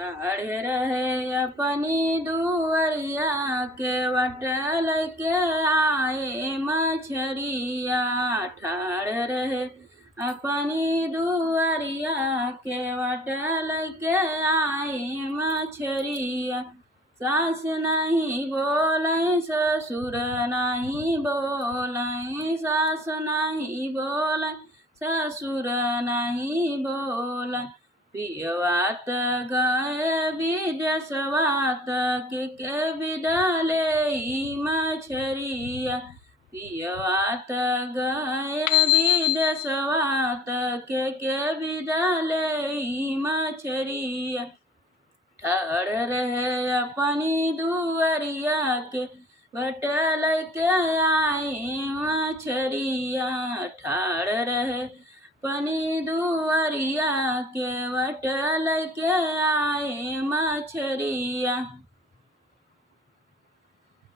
ठाढ़े रहे अपनी दुअरिया के वट लैके आए मछरिया। ठाढ़े रहे अपनी दुअरिया के वट लैके आए मछरिया। सास नहीं बोले ससुर नहीं बोले, सास नहीं बोले ससुर नहीं बोले। पियवात गए विदेशवात के बिडले मछरिया। पियवात गए विदेशवात के बिडले मछरिया। ठाढ़ रहे अपनी दुअरिया के वट लैके आए मछरिया। ठाढ़ रहे अपनी दुअरिया के वट लैके आए मछरिया।